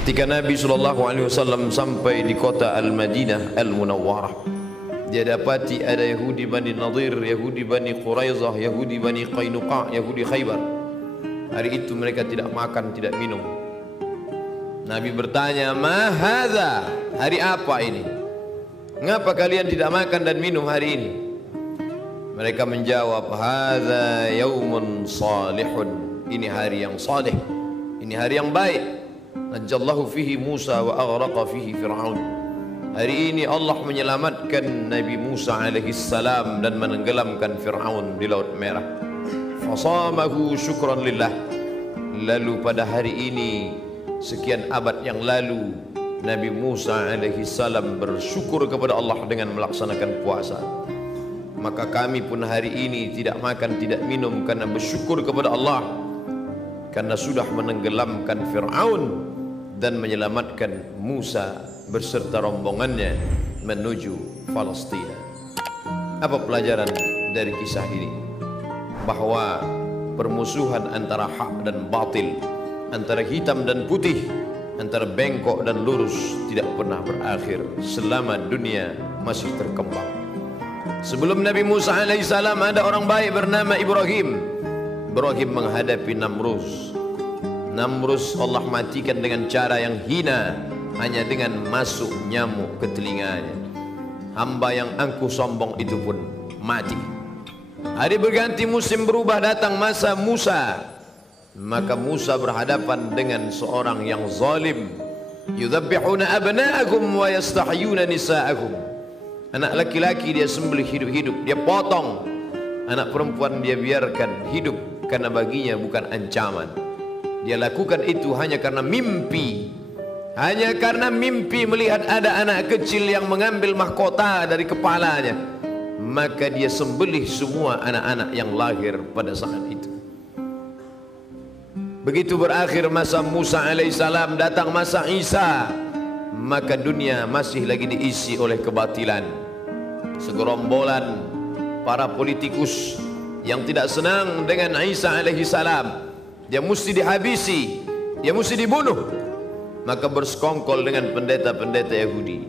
Ketika Nabi SAW sampai di kota Al-Madinah Al-Munawwarah, dia dapati ada Yahudi Bani Nadir, Yahudi Bani Quraizah, Yahudi Bani Qainuqa, Yahudi Khaybar. Hari itu mereka tidak makan, tidak minum. Nabi bertanya, "Ma hadza? Hari apa ini? Mengapa kalian tidak makan dan minum hari ini?" Mereka menjawab, "Hadza yaumun salihun." Ini hari yang saleh, ini hari yang baik. Najallahu fihi Musa wa aghraqa fihi Fir'aun. Hari ini Allah menyelamatkan Nabi Musa alaihi salam dan menenggelamkan Fir'aun di Laut Merah. Fasamahu syukran lillah. Lalu pada hari ini, sekian abad yang lalu, Nabi Musa alaihi salam bersyukur kepada Allah dengan melaksanakan puasa. Maka kami pun hari ini tidak makan, tidak minum karena bersyukur kepada Allah, karena sudah menenggelamkan Fir'aun dan menyelamatkan Musa beserta rombongannya menuju Palestina. Apa pelajaran dari kisah ini? Bahwa permusuhan antara hak dan batil, antara hitam dan putih, antara bengkok dan lurus tidak pernah berakhir selama dunia masih terkembang. Sebelum Nabi Musa alaihissalam ada orang baik bernama Ibrahim. Ibrahim menghadapi Namrus. Namrus Allah matikan dengan cara yang hina, hanya dengan masuk nyamuk ke telinganya. Hamba yang angkuh sombong itu pun mati. Hari berganti, musim berubah, datang masa Musa. Maka Musa berhadapan dengan seorang yang zalim. Yudhabbihuna abna'akum wa yastahyuna nisa'akum. Anak laki-laki dia sembelih hidup-hidup, dia potong. Anak perempuan dia biarkan hidup, karena baginya bukan ancaman. Dia lakukan itu hanya karena mimpi. Hanya karena mimpi melihat ada anak kecil yang mengambil mahkota dari kepalanya. Maka dia sembelih semua anak-anak yang lahir pada saat itu. Begitu berakhir masa Musa alaihissalam, datang masa Isa. Maka dunia masih lagi diisi oleh kebatilan. Segerombolan para politikus yang tidak senang dengan Isa alaihissalam, dia mesti dihabisi, dia mesti dibunuh. Maka bersekongkol dengan pendeta-pendeta Yahudi.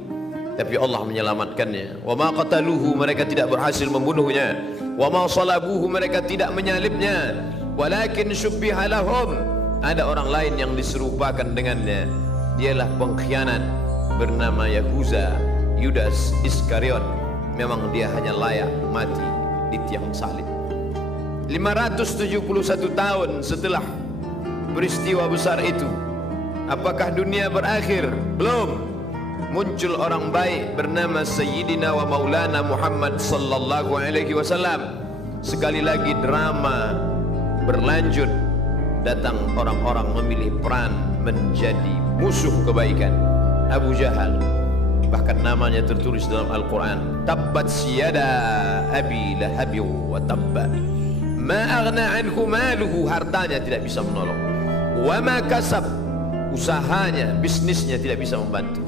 Tapi Allah menyelamatkannya. Wa ma qataluhu, mereka tidak berhasil membunuhnya. Wa ma salabuhu, mereka tidak menyalibnya. Walakin syubbiha lahum, ada orang lain yang diserupakan dengannya. Dialah pengkhianat bernama Yahuza, Yudas Iskariot. Memang dia hanya layak mati di tiang salib. 571 tahun setelah peristiwa besar itu, apakah dunia berakhir? Belum. Muncul orang baik bernama Sayyidina wa Maulana Muhammad sallallahu alaihi wasallam. Sekali lagi drama berlanjut. Datang orang-orang memilih peran menjadi musuh kebaikan. Abu Jahal, bahkan namanya tertulis dalam Al-Quran, tabbat siyada abi lahabi wa tabba, ma aghna anhu maluhu, hartanya tidak bisa menolong, wa ma kasab, usahanya, bisnisnya tidak bisa membantu.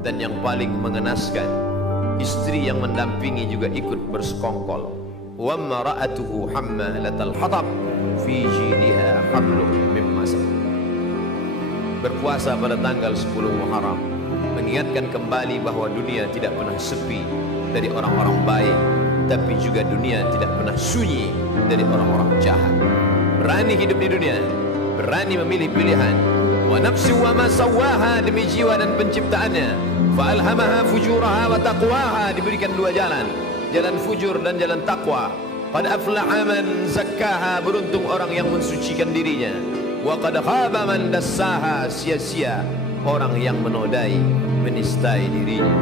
Dan yang paling mengenaskan, istri yang mendampingi juga ikut bersekongkol. Wa mara'atuhu hammalatal hatab fi jidha hablum min masad. Berpuasa pada tanggal 10 Muharram mengingatkan kembali bahwa dunia tidak pernah sepi dari orang-orang baik, tapi juga dunia tidak pernah sunyi dari orang-orang jahat. Berani hidup di dunia, berani memilih pilihan. Wa nafsi wa ma sawaha, demi jiwa dan penciptaannya. Fa alhamaha fujuraha wa taqwaha, diberikan dua jalan, jalan fujur dan jalan takwa. Qad aflaha man zakkaha, beruntung orang yang mensucikan dirinya. Wa qad khaba man dassaha, sia-sia orang yang menodai, menistai dirinya.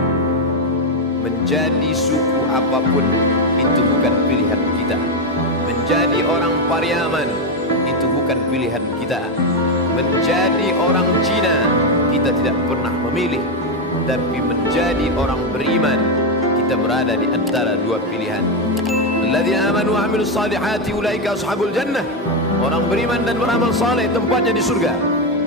Menjadi suku apapun itu bukan pilihan kita. Menjadi orang Pariaman itu bukan pilihan kita. Menjadi orang Cina kita tidak pernah memilih. Tapi menjadi orang beriman, kita berada di antara dua pilihan. Alladzina amanu wa 'amilus salihati ulaika ashabul jannah. Orang beriman dan beramal saleh tempatnya di surga.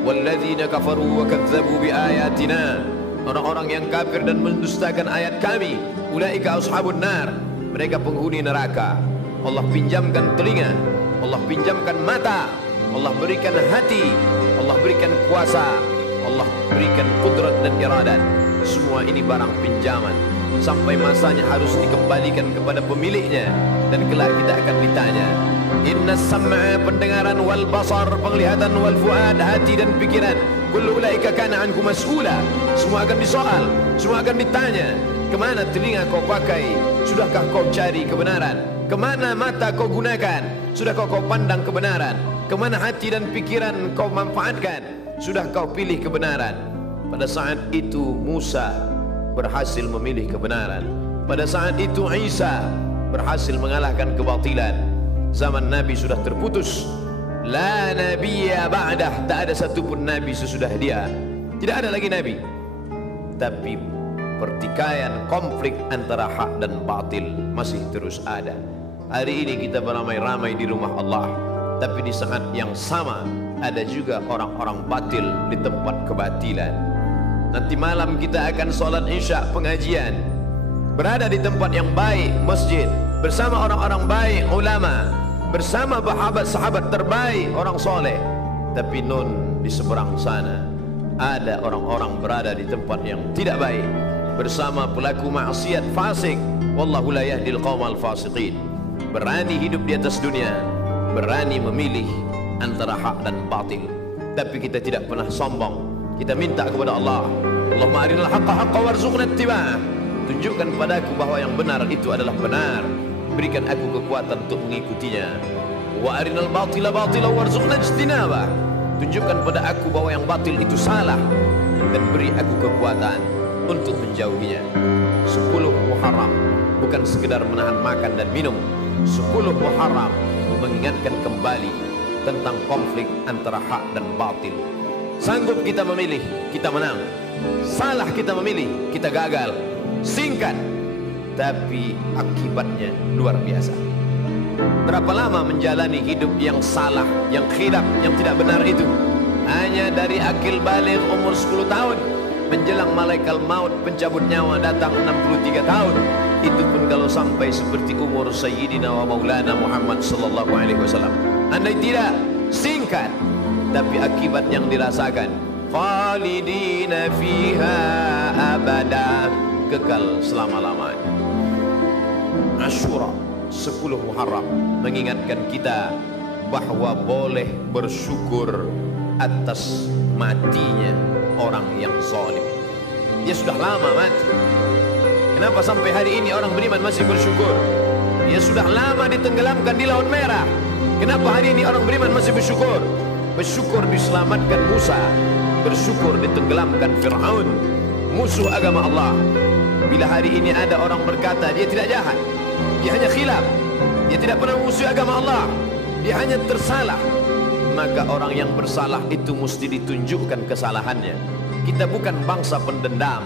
Walladzina kafaru wa kadzdzabu biayatina, orang-orang yang kafir dan mendustakan ayat kami, ulaika ashabun nar, mereka penghuni neraka. Allah pinjamkan telinga, Allah pinjamkan mata, Allah berikan hati, Allah berikan kuasa, Allah Allah berikan kudrat dan iradat. Semua ini barang pinjaman, sampai masanya harus dikembalikan kepada pemiliknya, dan kelak kita akan ditanya. Inna sam'a, pendengaran, wal basar, penglihatan, wal fuad, hati dan pikiran, kullu ulaika kana anhu mas'ula. Semua akan disoal, semua akan ditanya. Kemana telinga kau pakai? Sudahkah kau cari kebenaran? Kemana mata kau gunakan? Sudahkah kau pandang kebenaran? Kemana hati dan pikiran kau manfaatkan? Sudah kau pilih kebenaran? Pada saat itu Musa berhasil memilih kebenaran. Pada saat itu Isa berhasil mengalahkan kebatilan. Zaman Nabi sudah terputus. La nabiyya ba'dah, tak ada satupun Nabi sesudah dia. Tidak ada lagi Nabi. Tapi pertikaian, konflik antara hak dan batil masih terus ada. Hari ini kita beramai-ramai di rumah Allah, tapi di saat yang sama ada juga orang-orang batil di tempat kebatilan. Nanti malam kita akan sholat isya pengajian, berada di tempat yang baik, masjid, bersama orang-orang baik, ulama, bersama sahabat-sahabat terbaik, orang soleh. Tapi nun di seberang sana ada orang-orang berada di tempat yang tidak baik, bersama pelaku maksiat, fasik. Wallahu la yahdil qaumal fasiqin. Berani hidup di atas dunia, berani memilih antara hak dan batil. Tapi kita tidak pernah sombong. Kita minta kepada Allah, Allahumma arinal haqqa haqqa warzuqna ittiba'ah. Tunjukkan padaku bahwa yang benar itu adalah benar, berikan aku kekuatan untuk mengikutinya. Wa arinal batila batila warzuqna ijtinabah. Tunjukkan pada aku bahwa yang batil itu salah, dan beri aku kekuatan untuk menjauhinya. 10 Muharram bukan sekedar menahan makan dan minum. 10 Muharram mengingatkan kembali tentang konflik antara hak dan batil. Sanggup kita memilih, kita menang. Salah kita memilih, kita gagal. Singkat, tapi akibatnya luar biasa. Berapa lama menjalani hidup yang salah, yang khilaf, yang tidak benar itu? Hanya dari akil baligh umur 10 tahun menjelang malaikat maut pencabut nyawa datang 63 tahun. Itu pun kalau sampai seperti umur Sayyidina wa Maulana Muhammad sallallahu alaihi wasallam. Andai tidak, singkat, tapi akibat yang dirasakan khalidina fiha abada, kekal selama-lamanya. Asyura 10 Muharram mengingatkan kita bahwa boleh bersyukur atas matinya orang yang zalim. Dia sudah lama mati. Kenapa sampai hari ini orang beriman masih bersyukur? Dia sudah lama ditenggelamkan di Laut Merah. Kenapa hari ini orang beriman masih bersyukur? Bersyukur diselamatkan Musa, bersyukur ditenggelamkan Fir'aun, musuh agama Allah. Bila hari ini ada orang berkata dia tidak jahat, dia hanya khilaf, dia tidak pernah memusuhi agama Allah, dia hanya tersalah, maka orang yang bersalah itu mesti ditunjukkan kesalahannya. Kita bukan bangsa pendendam.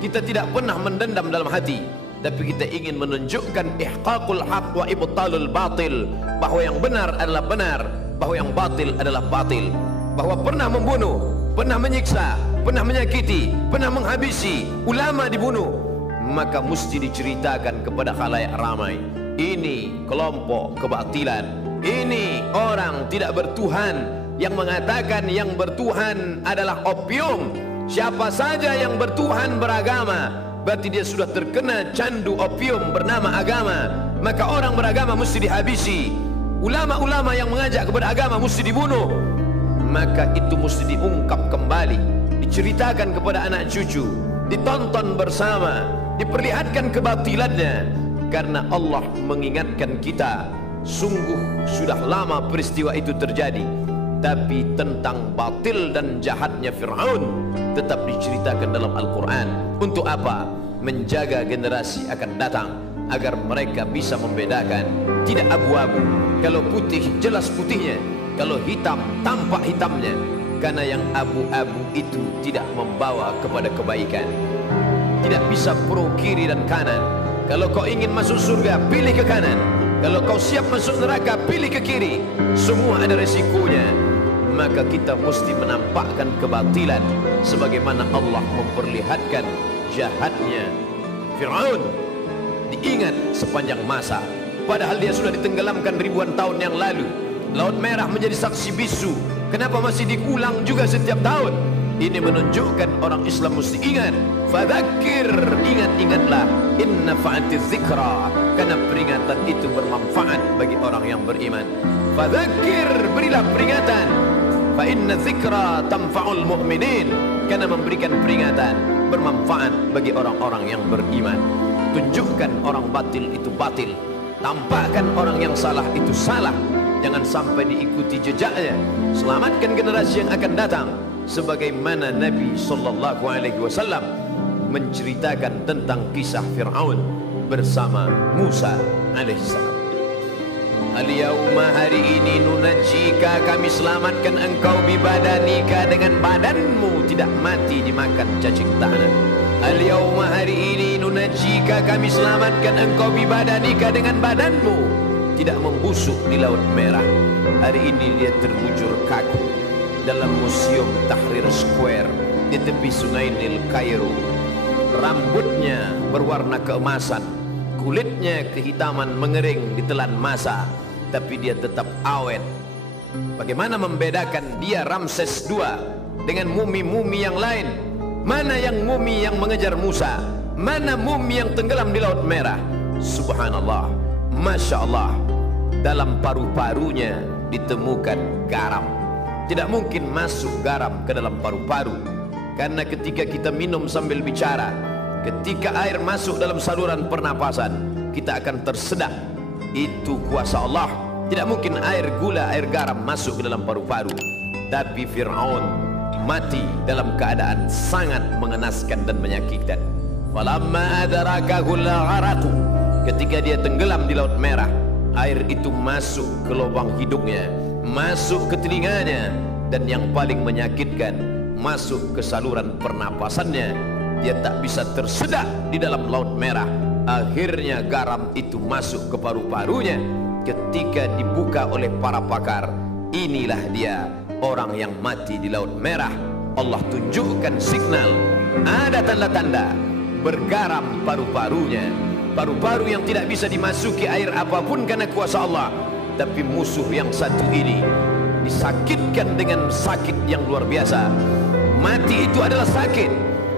Kita tidak pernah mendendam dalam hati, tapi kita ingin menunjukkan ihqaqul haq wa ibtalul batil, bahwa yang benar adalah benar, bahwa yang batil adalah batil, bahwa pernah membunuh, pernah menyiksa, pernah menyakiti, pernah menghabisi, ulama dibunuh, maka mesti diceritakan kepada khalayak ramai. Ini kelompok kebatilan, ini orang tidak bertuhan yang mengatakan yang bertuhan adalah opium. Siapa saja yang bertuhan beragama, berarti dia sudah terkena candu opium bernama agama. Maka orang beragama mesti dihabisi, ulama-ulama yang mengajak kepada agama mesti dibunuh. Maka itu mesti diungkap kembali, diceritakan kepada anak cucu, ditonton bersama, diperlihatkan kebatilannya. Karena Allah mengingatkan kita, sungguh sudah lama peristiwa itu terjadi, tapi tentang batil dan jahatnya Fir'aun tetap diceritakan dalam Al-Quran. Untuk apa? Menjaga generasi akan datang, agar mereka bisa membedakan. Tidak abu-abu, kalau putih jelas putihnya, kalau hitam tampak hitamnya. Karena yang abu-abu itu tidak membawa kepada kebaikan. Tidak bisa pro kiri dan kanan. Kalau kau ingin masuk surga, pilih ke kanan. Kalau kau siap masuk neraka, pilih ke kiri. Semua ada resikonya. Maka kita mesti menampakkan kebatilan sebagaimana Allah memperlihatkan jahatnya Fir'aun. Diingat sepanjang masa, padahal dia sudah ditenggelamkan ribuan tahun yang lalu. Laut Merah menjadi saksi bisu. Kenapa masih diulang juga setiap tahun? Ini menunjukkan orang Islam mesti ingat. Fadzakir, ingat-ingatlah. Inna fa'ati dzikra, karena peringatan itu bermanfaat bagi orang yang beriman. Fadzakir, berilah peringatan. Fa inna dzikra tanfa'ul mu'minin, karena memberikan peringatan bermanfaat bagi orang-orang yang beriman. Tunjukkan orang batil itu batil, tampakkan orang yang salah itu salah. Jangan sampai diikuti jejaknya. Selamatkan generasi yang akan datang, sebagaimana Nabi SAW menceritakan tentang kisah Fir'aun bersama Musa alaihissalam. Al-yawma, hari ini, nunajjika, kami selamatkan engkau bibadanika, dengan badanmu tidak mati dimakan cacing tanah. Al-yawma, hari ini, nunajjika, kami selamatkan engkau bibadanika, dengan badanmu tidak membusuk di Laut Merah. Hari ini dia terbujur kaku dalam Museum Tahrir Square di tepi Sungai Nil, Kairo. Rambutnya berwarna keemasan, kulitnya kehitaman mengering ditelan masa, tapi dia tetap awet. Bagaimana membedakan dia Ramses II dengan mumi-mumi yang lain? Mana yang mumi yang mengejar Musa? Mana mumi yang tenggelam di Laut Merah? Subhanallah, Masya Allah. Dalam paru-parunya ditemukan garam. Tidak mungkin masuk garam ke dalam paru-paru, karena ketika kita minum sambil bicara, ketika air masuk dalam saluran pernapasan, kita akan tersedak. Itu kuasa Allah. Tidak mungkin air gula, air garam masuk ke dalam paru-paru. Tapi Fir'aun mati dalam keadaan sangat mengenaskan dan menyakitkan. Falamma adrakahu al-gharaqu, ketika dia tenggelam di Laut Merah, air itu masuk ke lubang hidungnya, masuk ke telinganya, dan yang paling menyakitkan, masuk ke saluran pernapasannya. Dia tak bisa tersedak di dalam Laut Merah. Akhirnya garam itu masuk ke paru-parunya. Ketika dibuka oleh para pakar, inilah dia orang yang mati di Laut Merah. Allah tunjukkan signal, ada tanda-tanda bergaram paru-parunya. Paru-paru yang tidak bisa dimasuki air apapun karena kuasa Allah. Tapi musuh yang satu ini disakitkan dengan sakit yang luar biasa. Mati itu adalah sakit,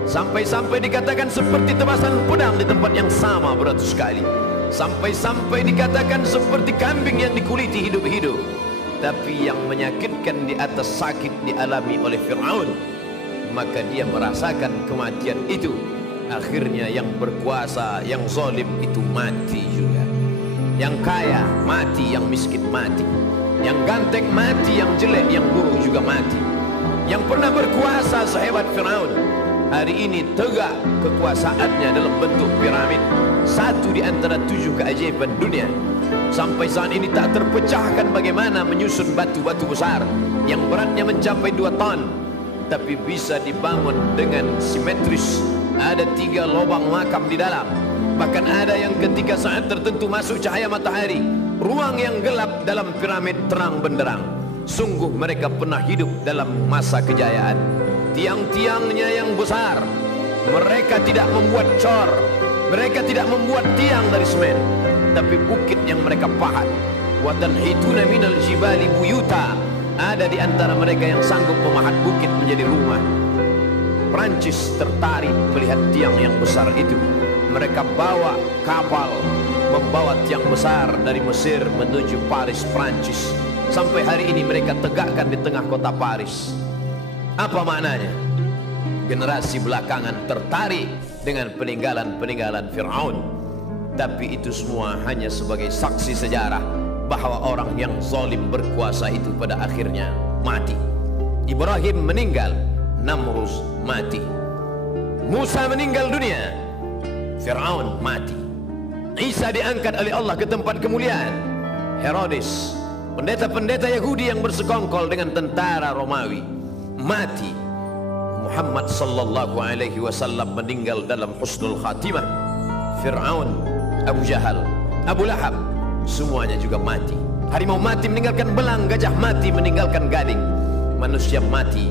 sampai-sampai dikatakan seperti tebasan pedang di tempat yang sama beratus kali. Sampai-sampai dikatakan seperti kambing yang dikuliti hidup-hidup. Tapi yang menyakitkan di atas sakit dialami oleh Fir'aun, maka dia merasakan kematian itu. Akhirnya yang berkuasa, yang zalim itu mati juga. Yang kaya mati, yang miskin mati. Yang ganteng mati, yang jelek, yang buruk juga mati. Yang pernah berkuasa sehebat Fir'aun, hari ini tegak kekuasaannya dalam bentuk piramid, satu di antara 7 keajaiban dunia. Sampai saat ini tak terpecahkan bagaimana menyusun batu-batu besar yang beratnya mencapai 2 ton, tapi bisa dibangun dengan simetris. Ada 3 lubang makam di dalam. Bahkan ada yang ketika saat tertentu masuk cahaya matahari, ruang yang gelap dalam piramid terang benderang. Sungguh mereka pernah hidup dalam masa kejayaan. Tiang-tiangnya yang besar, mereka tidak membuat cor, mereka tidak membuat tiang dari semen, tapi bukit yang mereka pahat. Wa tanhituna minal jibali buyuta, ada di antara mereka yang sanggup memahat bukit menjadi rumah. Prancis tertarik melihat tiang yang besar itu. Mereka bawa kapal membawa tiang besar dari Mesir menuju Paris, Prancis. Sampai hari ini mereka tegakkan di tengah kota Paris. Apa maknanya? Generasi belakangan tertarik dengan peninggalan-peninggalan Fir'aun. Tapi itu semua hanya sebagai saksi sejarah bahwa orang yang zalim berkuasa itu pada akhirnya mati. Ibrahim meninggal, Namrus mati. Musa meninggal dunia, Fir'aun mati. Isa diangkat oleh Allah ke tempat kemuliaan. Herodes, pendeta-pendeta Yahudi yang bersekongkol dengan tentara Romawi, mati. Muhammad sallallahu alaihi wasallam meninggal dalam husnul khatimah. Fir'aun, Abu Jahal, Abu Lahab, semuanya juga mati. Harimau mati meninggalkan belang, gajah mati meninggalkan gading. Manusia mati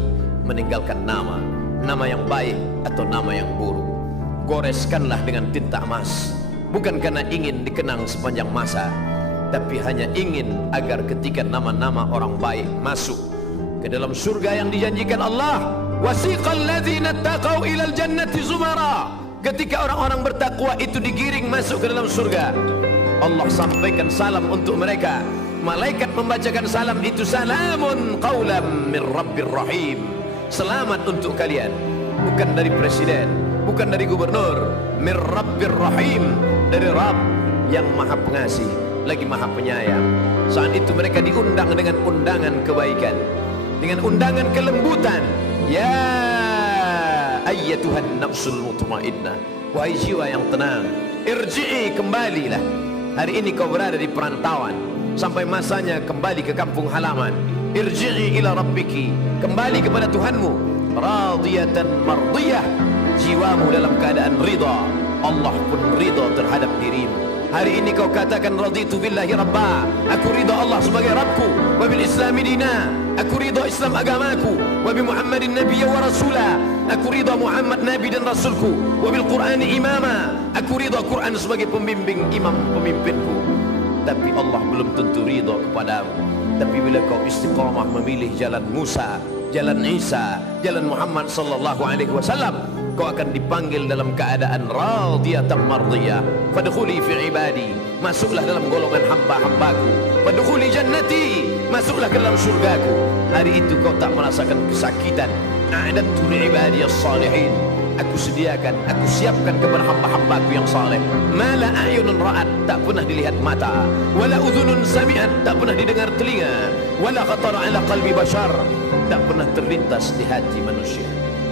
meninggalkan nama, nama yang baik atau nama yang buruk. Goreskanlah dengan tinta emas, bukan karena ingin dikenang sepanjang masa, tapi hanya ingin agar ketika nama-nama orang baik masuk ke dalam surga yang dijanjikan Allah, Wasiqal ladzina taqau ilal jannati zumara. Ketika orang-orang bertakwa itu digiring masuk ke dalam surga, Allah sampaikan salam untuk mereka. Malaikat membacakan salam itu, salamun qaulam min rabbir rahim. Selamat untuk kalian, bukan dari presiden, bukan dari gubernur, min rabbir rahim, dari Rabb yang maha pengasih lagi maha penyayang. Saat itu mereka diundang dengan undangan kebaikan, dengan undangan kelembutan. Ya ayyatuhan nafsul mutmainnah, wahai jiwa yang tenang, irji'i, kembalilah. Hari ini kau berada di perantauan, sampai masanya kembali ke kampung halaman. Irji'i ila rabbiki, kembali kepada Tuhanmu. Radiyatan mardiyah, jiwamu dalam keadaan ridha, Allah pun ridha terhadap dirimu. Hari ini kau katakan raditu billahi rabba, aku ridha Allah sebagai Rabbku, wa bil islami dina, aku ridha Islam agamaku, wa bi Muhammadin nabiyya wa rasula, aku ridha Muhammad nabi dan rasulku, wa bil Qur'ani imama, aku ridha Quran sebagai pembimbing imam pemimpinku. Tapi Allah belum tentu ridha kepadamu. Tapi bila kau istiqamah memilih jalan Musa, jalan Isa, jalan Muhammad sallallahu alaihi wasallam, kau akan dipanggil dalam keadaan radiyatan mardiyah. Fadkhuli fi ibadi, masuklah dalam golongan hamba-hambaku. Fadkhuli jannati, masuklah ke dalam surgaku. Hari itu kau tak merasakan kesakitan. A'adtu li ibadiyas salihin, aku sediakan, aku siapkan kepada hamba-hambaku yang saleh. Mala a'yunun ra'at, tak pernah dilihat mata. Wala udhunun sami'at, tak pernah didengar telinga. Wala khatara ala qalbi bashar, tak pernah terlintas di hati manusia.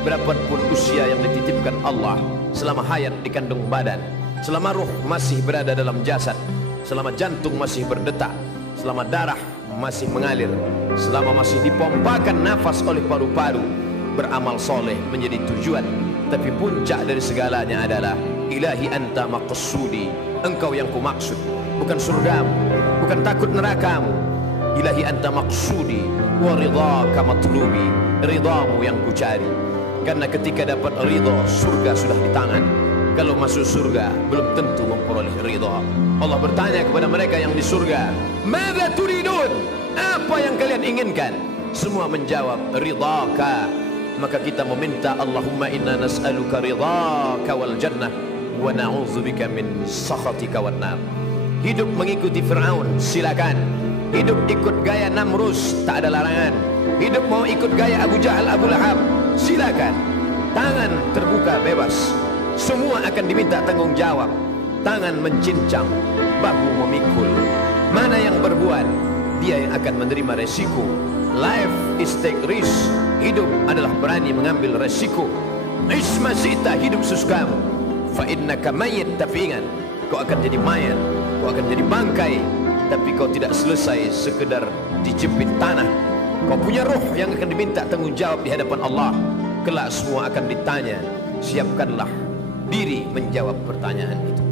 Berapapun usia yang dititipkan Allah, selama hayat di kandung badan, selama ruh masih berada dalam jasad, selama jantung masih berdetak, selama darah masih mengalir, selama masih dipompakan nafas oleh paru-paru, beramal soleh menjadi tujuan. Tapi puncak dari segalanya adalah ilahi anta maqsudi, engkau yang kumaksud, bukan surgamu, bukan takut nerakamu. Ilahi anta maqsudi wa ridhaka matlubi, ridhamu yang kucari. Karena ketika dapat ridha, surga sudah di tangan. Kalau masuk surga belum tentu memperoleh ridha. Allah bertanya kepada mereka yang di surga, "Madza turidun?" Apa yang kalian inginkan? Semua menjawab, ridhaka. Maka kita meminta, Allahumma inna nas'aluka ridhaka wal jannah wa na'udzubika min sakhatika wan nar. Hidup mengikuti Fir'aun, silakan. Hidup ikut gaya Namrus, tak ada larangan. Hidup mau ikut gaya Abu Jahal, Abu Lahab, silakan. Tangan terbuka bebas. Semua akan diminta tanggung jawab. Tangan mencincang, bahu memikul. Mana yang berbuat, dia yang akan menerima resiko. Life is take risk. Hidup adalah berani mengambil resiko. Isma sita, hidup sesukamu. Fa innaka mayyit, tapi ingat, kau akan jadi mayat, kau akan jadi bangkai. Tapi kau tidak selesai sekedar dijepit tanah. Kau punya roh yang akan diminta tanggung jawab di hadapan Allah. Kelak semua akan ditanya. Siapkanlah diri menjawab pertanyaan itu.